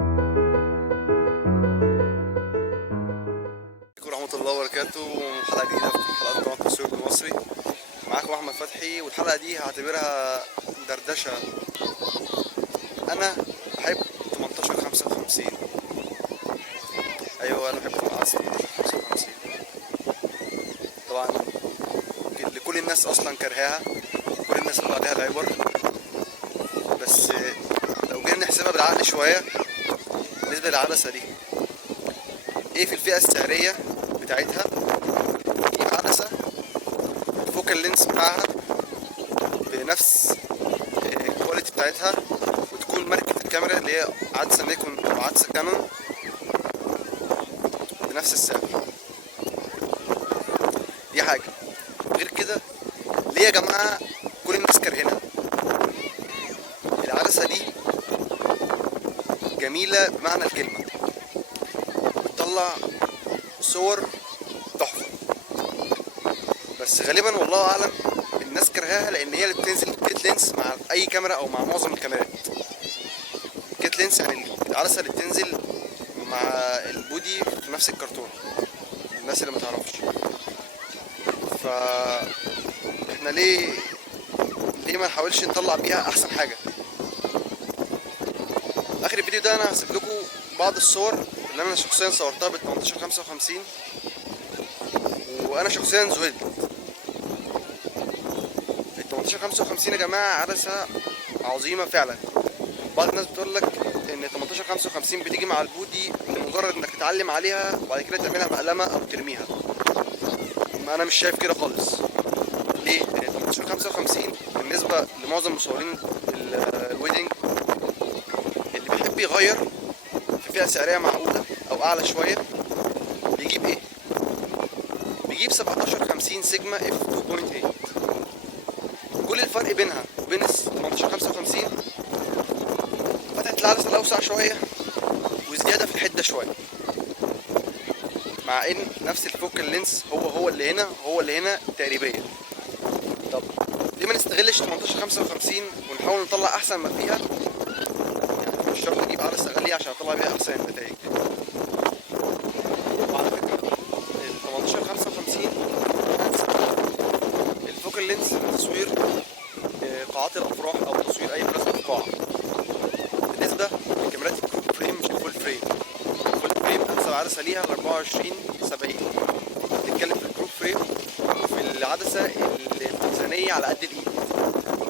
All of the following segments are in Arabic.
عليكم ورحمة الله وبركاته. حلقة جديدة في حلقات قناة السوق المصري. معاكم أحمد فتحي، والحلقة دي هعتبرها دردشة. أنا بحب 1855. أيوة، أنا بحب العصر 1855. طبعا لكل الناس أصلا كرهاها، كل الناس بيقول عليها العبر. بس لو جينا نحسبها بالعقل شوية، بالنسبة للعدسة دي إيه في الفئة السعرية بتاعتها؟ تجيب عدسة الفوكال لينس بتاعها بنفس الكواليتي بتاعتها، وتكون ماركة الكاميرا اللي هي عدسة نيكون أو عدسة كانون بنفس السعر. دي حاجة. غير كده ليه يا جماعة كل الناس كارهينها؟ العدسة دي جميلة بمعنى الكلمة، بتطلع صور تحفة، بس غالبا والله أعلم الناس كرهاها لأن هي اللي بتنزل كيت لينس مع أي كاميرا أو مع معظم الكاميرات. كيت لينس يعني العدسة اللي بتنزل مع البودي في نفس الكرتون، الناس اللي متعرفش. فاحنا ليه ما نحاولش نطلع بيها احسن حاجة؟ اخر الفيديو ده انا هسيب لكم بعض الصور اللي انا شخصيا صورتها ب 1855، وانا شخصيا ذهلت. ال 1855 يا جماعة عدسة عظيمة فعلا. بعض الناس بتقول لك ان 1855 بتيجي مع البودي لمجرد انك تتعلم عليها وبعد كده تعملها مقلمة او ترميها. ما انا مش شايف كده خالص. ليه؟ 1855 بالنسبة لمعظم مصورين الويدنج اللي بيحب يغير في فئة سعرية معقولة أو أعلى شوية، بيجيب إيه؟ بيجيب 1750 سيجما اف 2.8. كل الفرق بينها وبين 1855 فتحة العدسة الأوسع شوية وزيادة في الحدة شوية، مع إن نفس الفوكال لينس هو اللي هنا هو اللي هنا تقريبا. طب ليه ما نستغلش 1855 ونحاول نطلع أحسن ما فيها؟ يعني مش شرط نجيب عدسة غالية عشان نطلع بيها أحسن النتائج. وعلى فكرة ال 1855 الفوكال لينس لتصوير قاعات الأفراح أو تصوير أي مناسبة في قاعة. بالنسبة لكاميرات الكروب فريم مش الفول فريم. الفول فريم أنسب عدسة ليها ال 24-70. بتتكلم في الكروب فريم وفي العدسة الميزانية على قد الإيد،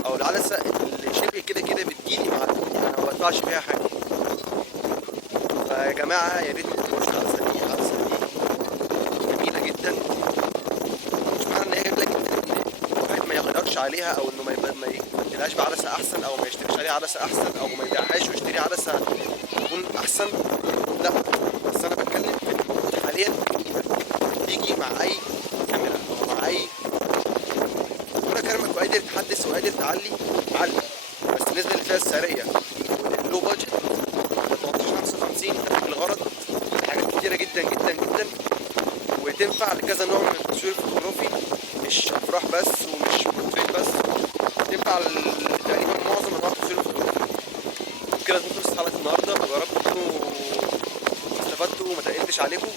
أو العدسة اللي شبه كده بتجيلي مع الإيد، أنا ما بدفعش فيها حاجة. فيا جماعة يا ريت ما تطلعوش العدسة دي. العدسة دي جميلة جدا، مش معنى إن هي جميلة جدا إن الواحد ما يغيرش عليها أو إنه ما يجيلهاش بعدسة أحسن، أو ما يشتريش عليها عدسة أحسن، أو ما يبيعهاش ويشتري عدسة تكون أحسن. لا، بس أنا بتكلم في حاليا جميلة، بتيجي مع أي كاميرا أو مع أي ربنا كرمك وقادر تحدث وقادر تعلي علي. بس بالنسبة للفئة السعرية واللو بادجت 1855 تفي الغرض حاجات كتيرة جدا جدا جدا، وتنفع لكذا نوع من التصوير الفوتوغرافي، مش أفراح بس ومش بورتريت بس، تنفع تقريبا معظم أنواع التصوير الفوتوغرافي. وبكده تكون خلصت حلقة النهاردة، ويا رب تكونوا استفدتوا وما تقلتش عليكم،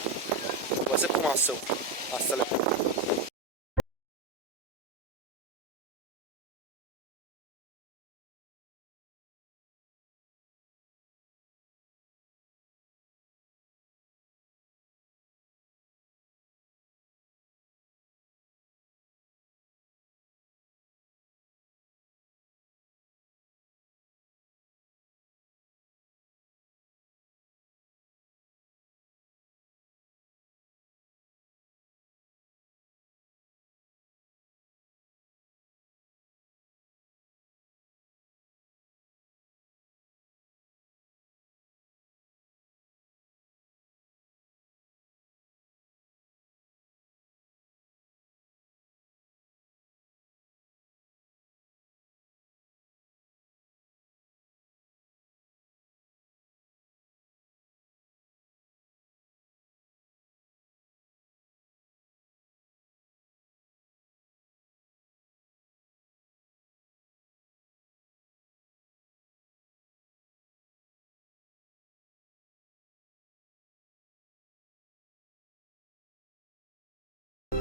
وأسيبكم مع الصور. مع السلامة.